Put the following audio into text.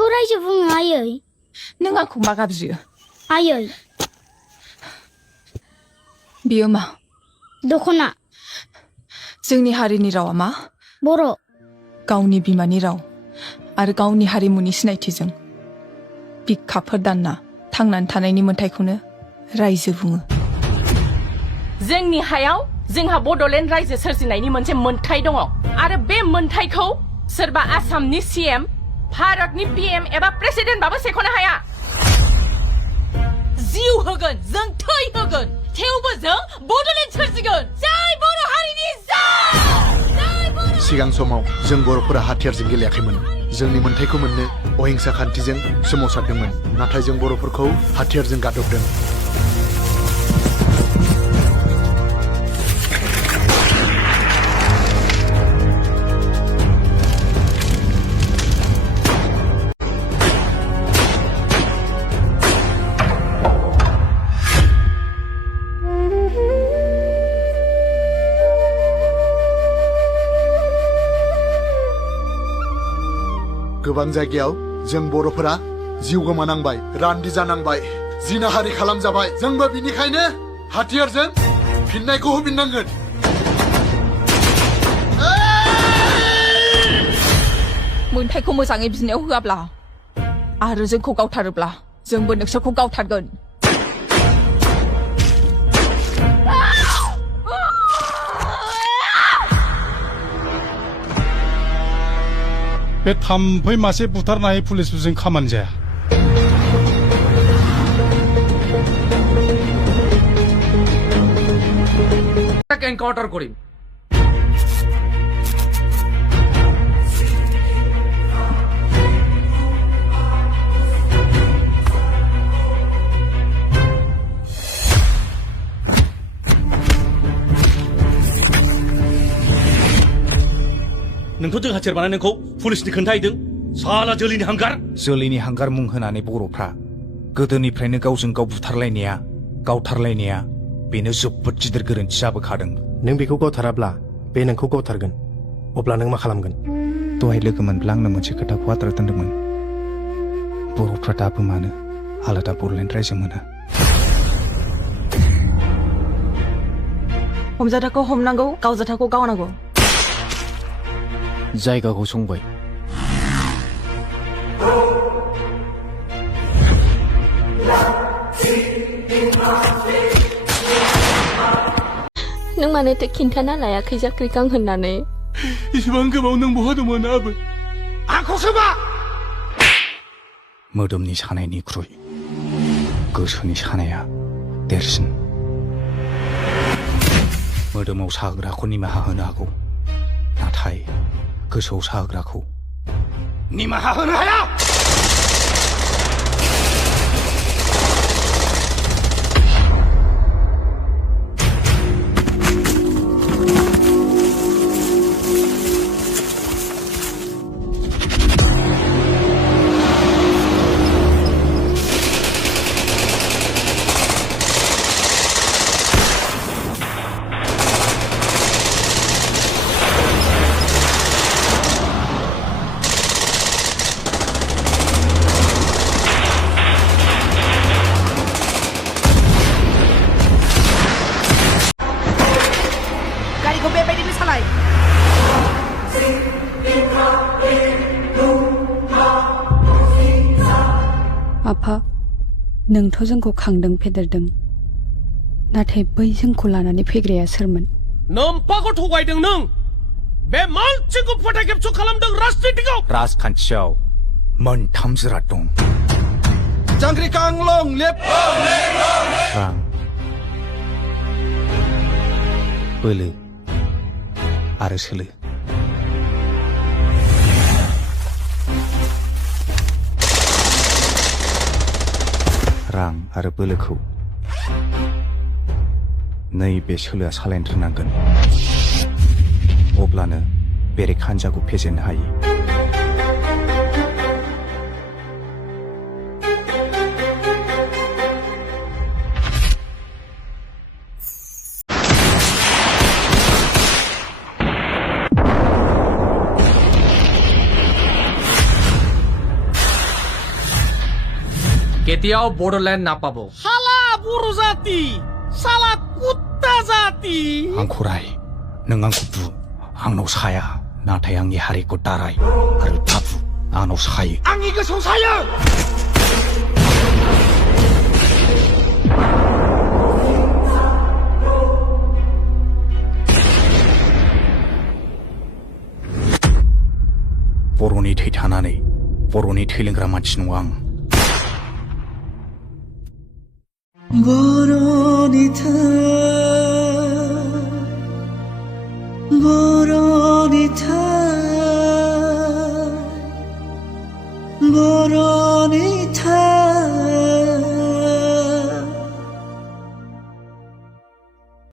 माखौ रायजो बुङो आयै? नों आंखौ मा गाबज्रियो? आयै। बियो मा? दख'ना। जोंनि हारिनि रावा मा? बर'। गावनि बिमानि राव आरो गावनि हारिमुनि सिनायथिजों बिखाफोर दानना थांनानै थानायनि मोन्थायखौनो रायजो बुङो। जोंनि हायाव जोंहा बड'लेण्ड रायजो सोरजिनायनि मोनसे मोन्थाय दङ आरो बे मोन्थायखौ सोरबा आसामनि सीएम, भारतनि पीएम एबा प्रेसिडेन्टबाबो सेख'नो हाया। जिउ होगोन, जों थै होगोन, थेवबो जों बड'लेण्ड सोरजिगोन। जय बर' हारिनि जय! सिगां समाव जों बर'फोरा हाथियारजों गेलेयाखैमोन। जोंनि मोन्थायखौ मोननो अहिंसा खान्थिजों सोमावसारदोंमोन। नाथाय जों बर'फोरखौ हाथियारजों गादबदों। गोबां जायगायाव जों बर'फोरा जिउ गोमानांबाय, रान्दि जानांबाय, जिनाहारि खालामजाबाय। जोंबो बिनिखायनो हाथियारजों फिननायखौ होफिननांगोन। मोन्थायखौ मोजाङै बिनायाव होआब्ला आरो जोंखौ गावथारोब्ला जोंबो नोंसोरखौ गावथारगोन। बे थाम्फै मासे बुथारनाय पुलिसफोरजों खामानि जाया। এনকাউন্টার করিম। नोंखौ जों हाथियार बानायनायखौ पुलिसनि खोन्थाहैदों। साला जोलैनि हांगार। जोलैनि हांगार मुं होनानै बर'फ्रा गोदोनिफ्रायनो गावजों गाव बुथारलायनाया, गावथारलायनाया बेनो जोबोद गिदिर गोरोन्थि जाबोखादों। नों बेखौ गावथाराब्ला बे नोंखौ गावथारगोन। अब्ला नों मा खालामगोन? दहाय लोगो मोनब्ला आंनो मोनसे खोथाखौ आद्रा दोन्दोंमोन। बर'फ्रा दाबो मानो आलादा बड'लेण्ड रायजो मोना? हमजाथाखौ हमनांगौ, गावजाथाखौ गावनांगौ। जायगाखौ संबाय। नों मानोथो खिन्थाना लायाखै जाख्रिखां होननानै? इसिबां गोबाव नों बहा दंमोन आबै? आंखौसो मा? मोदोमनि सानायनिख्रुइ गोसोनि सानाया देरसिन। मोदोमाव साहोग्राखौ निमाहा होनो हागौ, नाथाय गोसोआव साहोग्राखौ निमाहा होनो हाया। आफा, नोंथ' जोंखौ खांदों फेदेरदों, नाथाय बै जोंखौ लानानै फैग्राया सोरमोन? नोम्फाखौ थगायदों नों। बे मानसिखौ फोथाय खेबस' खालामदों राजनितिआव। राजखान्थियाव मोनथाम जिराद दं। जांग्रिखां लं लेप। रां, बोलो आरो सोलो। रां आरो बोलोखौ नैबे सोलोआ सालायनो रोंनांगोन। अब्लानो बेरेखा हान्जाखौ फेजेननो हायो। কেতিয়াও বড়োলেণ্ড নাপাব শালা बर' जाति শালা कुत्ता जाति आंखौ राय नों आंखौ बु आंनाव साया नाथाय आंनि हारिखौ दाराय आरो दाबु आंनाव सायो आंनि गोसोआव सायो बर'नि थै थानानै बर'नि थै लोंग्रा मानसि नङा आं बर'नि थै